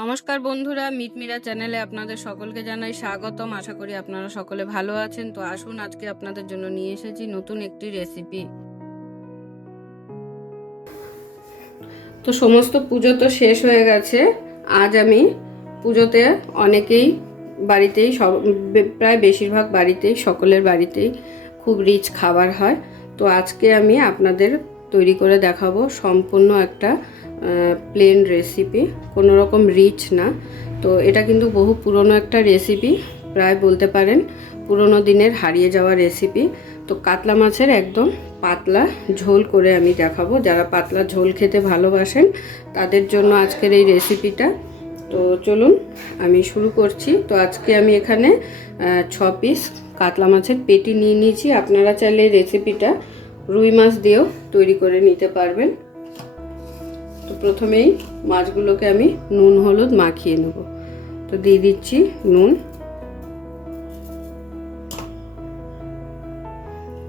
নমস্কার বন্ধুরা, মিটমিরা চ্যানেলে আপনাদের সকলকে জানাই স্বাগতম। আশা করি আপনারা সকলে ভালো আছেন। তো আসুন, আজকে আপনাদের জন্য নিয়ে এসেছি নতুন একটি রেসিপি। তো সমস্ত পুজো তো শেষ হয়ে গেছে। আজ আমি পুজোতে অনেকেই বাড়িতেই প্রায় বেশিরভাগ বাড়িতেই সকলের বাড়িতেই খুব রিচ খাবার হয়। তো আজকে আমি আপনাদের তৈরি করে দেখাবো সম্পূর্ণ একটা প্লেন রেসিপি, কোনো রকম রিচ না। তো এটা কিন্তু বহু পুরনো একটা রেসিপি, প্রায় বলতে পারেন পুরনো দিনের হারিয়ে যাওয়া রেসিপি। তো কাতলা মাছের একদম পাতলা ঝোল করে আমি দেখাবো। যারা পাতলা ঝোল খেতে ভালোবাসেন তাদের জন্য আজকের এই রেসিপিটা। তো চলুন আমি শুরু করছি। তো আজকে আমি এখানে 6 পিস কাতলা মাছের পেটি নিয়ে নিয়েছি। আপনারা চাইলে এই রেসিপিটা রুই মাছ দিয়েও তৈরি করে নিতে পারবেন। তো প্রথমেই মাছগুলোকে আমি নুন হলুদ মাখিয়ে নেব। তো দিয়ে দিচ্ছি নুন,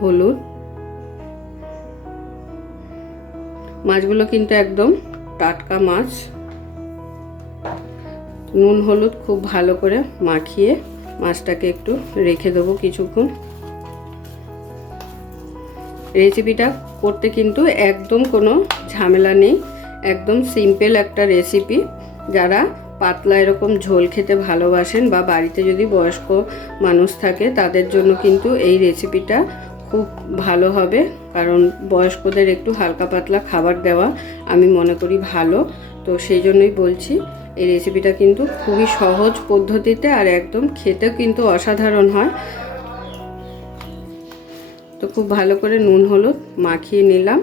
হলুদ। মাছগুলো কিন্তু একদম টাটকা মাছ। নুন হলুদ খুব ভালো করে মাখিয়ে মাছটাকে একটু রেখে দেবো কিছুক্ষণ। রেসিপিটা করতে কিন্তু একদম কোনো ঝামেলা নেই, একদম সিম্পল একটা রেসিপি। যারা পাতলা এরকম ঝোল খেতে ভালোবাসেন বা বাড়িতে যদি বয়স্ক মানুষ থাকে তাদের জন্য কিন্তু এই রেসিপিটা খুব ভালো হবে। কারণ বয়স্কদের একটু হালকা পাতলা খাবার দেওয়া আমি মনে করি ভালো। তো সেই জন্যই বলছি, এই রেসিপিটা কিন্তু খুবই সহজ পদ্ধতিতে আর একদম খেতেও কিন্তু অসাধারণ হয়। তো খুব ভালো করে নুন হলুদ মাখিয়ে নিলাম।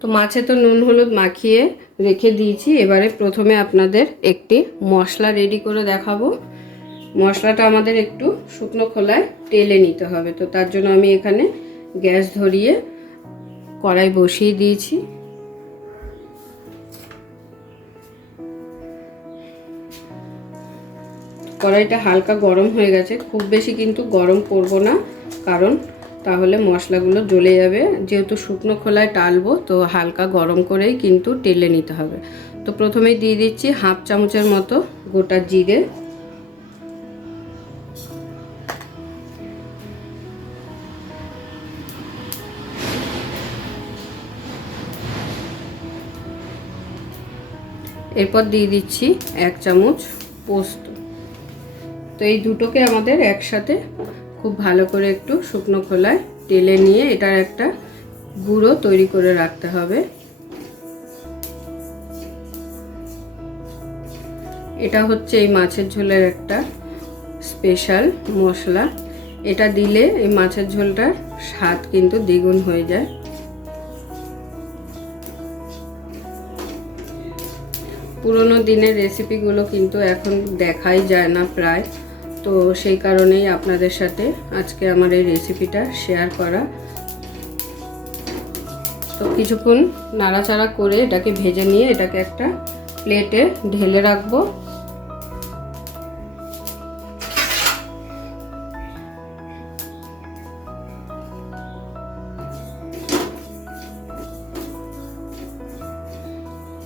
তো মাছে তো নুন হলুদ মাখিয়ে রেখে দিয়েছি। এবারে প্রথমে আপনাদের একটি মশলা রেডি করে দেখাবো। মশলাটা আমাদের একটু শুকনো খোলায় টেলে নিতে হবে। তো তার জন্য আমি এখানে গ্যাস ধরিয়ে কড়াই বসিয়ে দিয়েছি। কড়াইটা হালকা গরম হয়ে গেছে, খুব বেশি কিন্তু গরম করব না, কারণ তাহলে মশলাগুলো জ্বলে যাবে। যেহেতু শুকনো খোলায় টালবো, তো হালকা গরম করেই কিন্তু টেলে নিতে হবে। তো প্রথমেই দিয়ে দিচ্ছি হাফ চামচের মতো গোটা জিরে, এরপর দিয়ে দিচ্ছি 1 চামচ পোস্ত। তো এই দুটোকে আমাদের একসাথে খুব ভালো করে একটু শুকনো খোলায় টেলে নিয়ে এটার একটা গুঁড়ো তৈরি করে রাখতে হবে। এটা হচ্ছে এই মাছের ঝোলের একটা স্পেশাল মশলা। এটা দিলে এই মাছের ঝোলটার স্বাদ কিন্তু দ্বিগুণ হয়ে যায়। পুরনো দিনের রেসিপিগুলো কিন্তু এখন দেখাই যায় না প্রায়। তো সেই কারণেই আপনাদের সাথে আজকে আমার এই রেসিপিটা শেয়ার করা। তো কিছুক্ষণ নাড়াচাড়া করে এটাকে ভেজে নিয়ে এটাকে একটা প্লেটে ঢেলে রাখবো।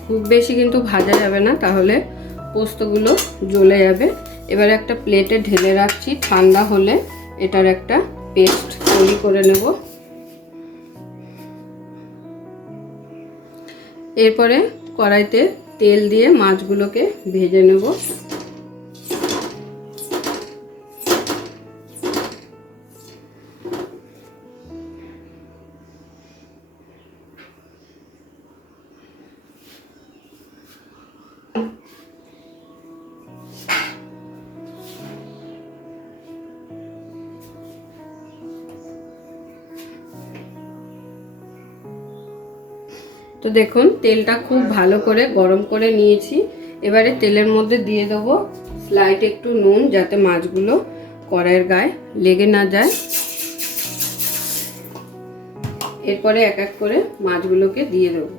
খুব বেশি কিন্তু ভাজা যাবে না, তাহলে পোস্তগুলো জ্বলে যাবে। এবার একটা প্লেটে ঢেলে রাখছি। ঠান্ডা হলে এটার একটা পেস্ট তৈরি করে নেব। এরপরে কড়াইতে তেল দিয়ে মাছগুলোকে ভেজে নেব। তো দেখুন, তেলটা খুব ভালো করে গরম করে নিয়েছি। এবারে তেলের মধ্যে দিয়ে দেবো স্লাইট একটু নুন, যাতে মাছগুলো কড়াইয়ের গায়ে লেগে না যায়। এরপরে এক এক করে মাছগুলোকে দিয়ে দেবো।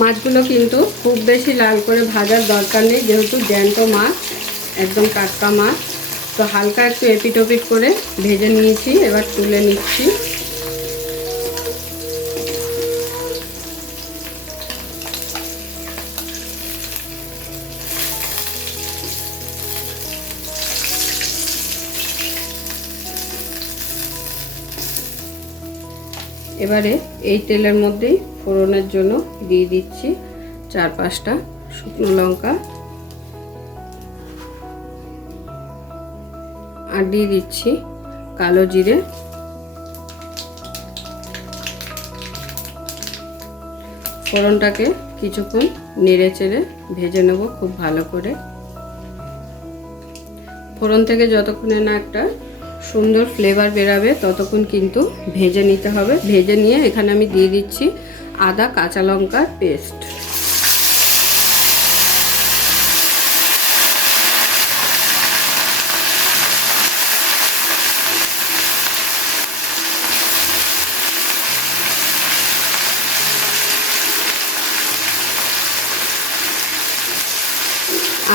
মাছগুলো কিন্তু খুব বেশি লাল করে ভাজার দরকার নেই, যেহেতু জ্যান্ত মাছ, একদম টাটকা মাছ। তো হালকা একটু এপিট ওপিট করে ভেজে নিয়েছি, এবার তুলে নিচ্ছি। এবারে এই তেলের মধ্যেই ফোড়নের জন্য দিয়ে দিচ্ছি 4-5টা শুকনো লঙ্কা, আর দিয়ে দিচ্ছি কালো জিরে। ফোড়নটাকে কিছুক্ষণ নেড়ে চেড়ে ভেজে নেব খুব ভালো করে। ফোড়ন থেকে যতক্ষণে না একটা সুন্দর ফ্লেভার বেরাবে ততক্ষণ কিন্তু ভেজে নিতে হবে। ভেজে নিয়ে এখানে আমি দিয়ে দিচ্ছি আদা কাঁচা লঙ্কার পেস্ট।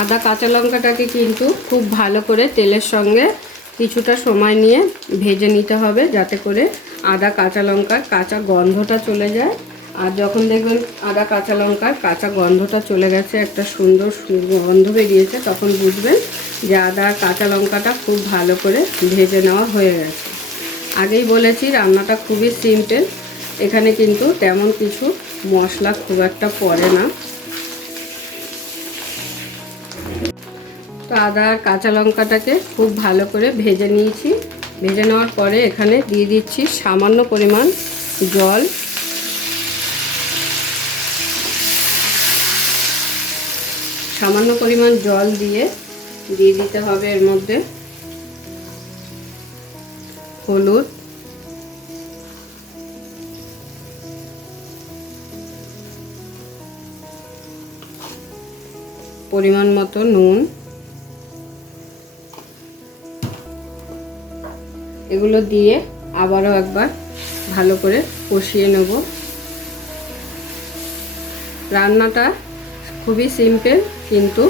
আদা কাঁচা লঙ্কাটাকে কিন্তু খুব ভালো করে তেলের সঙ্গে কিছুটা সময় নিয়ে ভেজে নিতে হবে, যাতে করে আদা কাঁচা লঙ্কার কাঁচা গন্ধটা চলে যায়। আর যখন দেখবেন আদা কাঁচা লঙ্কার কাঁচা গন্ধটা চলে গেছে, একটা সুন্দর গন্ধ বেরিয়েছে, তখন বুঝবেন যে আদা কাঁচা লঙ্কাটা খুব ভালো করে ভেজে নেওয়া হয়ে গেছে। আগেই বলেছি রান্নাটা খুবই সিম্পল, এখানে কিন্তু তেমন কিছু মশলা খুব একটা পড়ে না। তো আদা আর কাঁচা লঙ্কাটাকে খুব ভালো করে ভেজে নিয়েছি। ভেজে নেওয়ার পরে এখানে দিয়ে দিচ্ছি সামান্য পরিমাণ জল। সামান্য পরিমাণ জল দিয়ে দিতে হবে এর মধ্যে হলুদ, পরিমাণ মতো নুন, এগুলো দিয়ে আবারও একবার ভালো করে কষিয়ে নেব। রান্নাটা খুবই সিম্পল, কিন্তু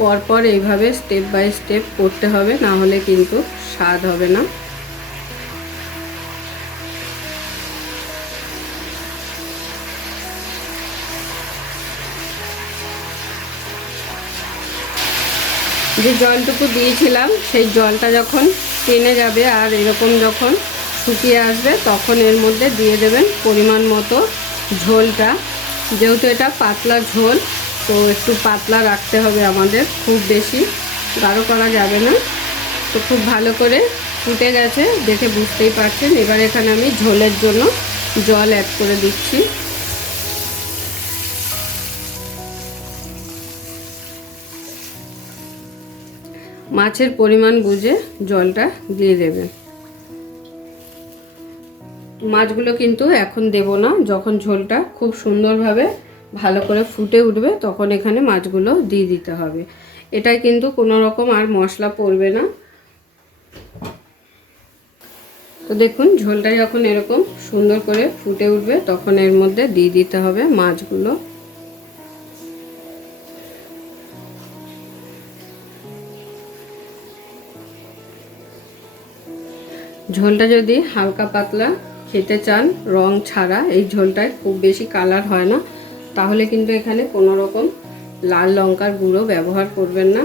পরপর এইভাবে স্টেপ বাই স্টেপ করতে হবে, না হলে কিন্তু স্বাদ হবে না। যে জলটুকু দিয়েছিলাম সেই জলটা যখন টেনে যাবে আর এরকম যখন শুকিয়ে আসবে, তখন এর মধ্যে দিয়ে দেবেন পরিমাণ মতো ঝোলটা। যেহেতু এটা পাতলা ঝোল, তো একটু পাতলা রাখতে হবে আমাদের, খুব বেশি গাঢ় করা যাবে না। তো খুব ভালো করে ফুটে গেছে, দেখে বুঝতেই পারছেন। এবার এখানে আমি ঝোলের জন্য জল অ্যাড করে দিচ্ছি। মাছের পরিমাণ বুঝে জলটা দিয়ে দেবেন। মাছগুলো কিন্তু এখন দেব না, যখন ঝোলটা খুব সুন্দরভাবে ভালো করে ফুটে উঠবে তখন এখানে মাছগুলো দিয়ে দিতে হবে। এটাই কিন্তু কোনো রকম আর মশলা পড়বে না। তো দেখুন ঝোলটা যখন এরকম সুন্দর করে ফুটে উঠবে তখন এর মধ্যে দিয়ে দিতে হবে মাছগুলো। ঝোলটা যদি হালকা পাতলা খেতে চান, রং ছাড়া, এই ঝোলটায় খুব বেশি কালার হয় না, তাহলে কিন্তু এখানে কোনো রকম লাল লঙ্কার গুঁড়ো ব্যবহার করবেন না।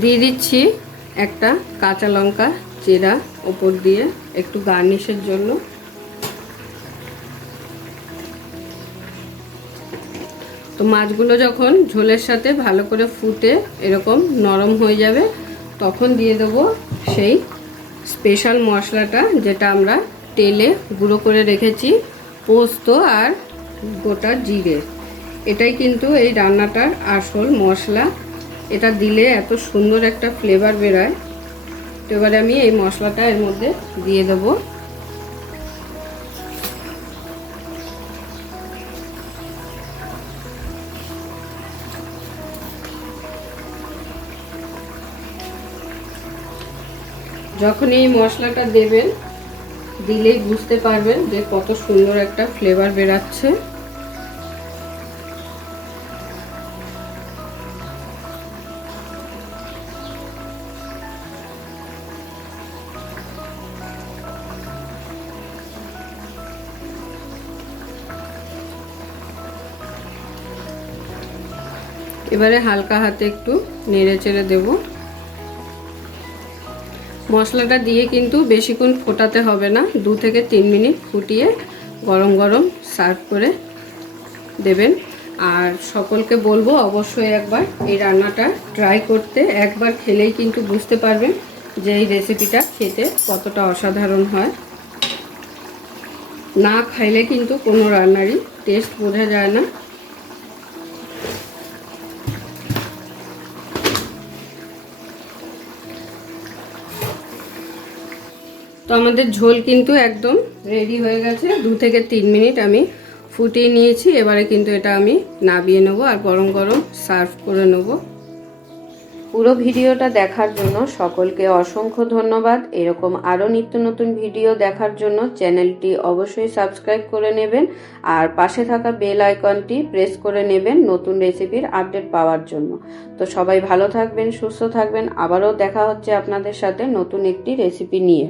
দিয়ে দিচ্ছি একটা কাঁচা লঙ্কা চেরা ওপর দিয়ে, একটু গার্নিশের জন্য। তো মাছগুলো যখন ঝোলের সাথে ভালো করে ফুটে এরকম নরম হয়ে যাবে, তখন দিয়ে দেবো সেই স্পেশাল মশলাটা, যেটা আমরা তেলে গুঁড়ো করে রেখেছি, পোস্ত আর গোটা জিরে। এটাই কিন্তু এই রান্নাটার আসল মশলা। এটা দিলে এত সুন্দর একটা ফ্লেভার বেরোয়। তো এবারে আমি এই মশলাটা এর মধ্যে দিয়ে দেবো। যখন এই মশলাটা দেবেন, দিলেই বুঝতে পারবেন যে কত সুন্দর একটা ফ্লেভার বেরাচ্ছে। এবারে হালকা হাতে একটু নেড়ে চেড়ে দেব। মশলাটা দিয়ে কিন্তু বেশিক্ষণ ফোটাতে হবে না, 2 থেকে 3 মিনিট ফুটিয়ে গরম গরম সার্ভ করে দেবেন। আর সকলকে বলবো অবশ্যই একবার এই রান্নাটা ট্রাই করতে। একবার খেলেই কিন্তু বুঝতে পারবেন যে এই রেসিপিটা খেতে কতটা অসাধারণ হয়। না খাইলে কিন্তু কোনো রান্নারই টেস্ট বোঝা যায় না। তো আমাদের ঝোল কিন্তু একদম রেডি হয়ে গেছে। 2 থেকে 3 মিনিট আমি ফুটিয়ে নিয়েছি। এবারে কিন্তু এটা আমি নামিয়ে নেব আর গরম গরম সার্ভ করে নেব। পুরো ভিডিওটা দেখার জন্য সকলকে অসংখ্য ধন্যবাদ। এরকম আরও নিত্য নতুন ভিডিও দেখার জন্য চ্যানেলটি অবশ্যই সাবস্ক্রাইব করে নেবেন আর পাশে থাকা বেল আইকনটি প্রেস করে নেবেন নতুন রেসিপির আপডেট পাওয়ার জন্য। তো সবাই ভালো থাকবেন, সুস্থ থাকবেন। আবারও দেখা হচ্ছে আপনাদের সাথে নতুন একটি রেসিপি নিয়ে।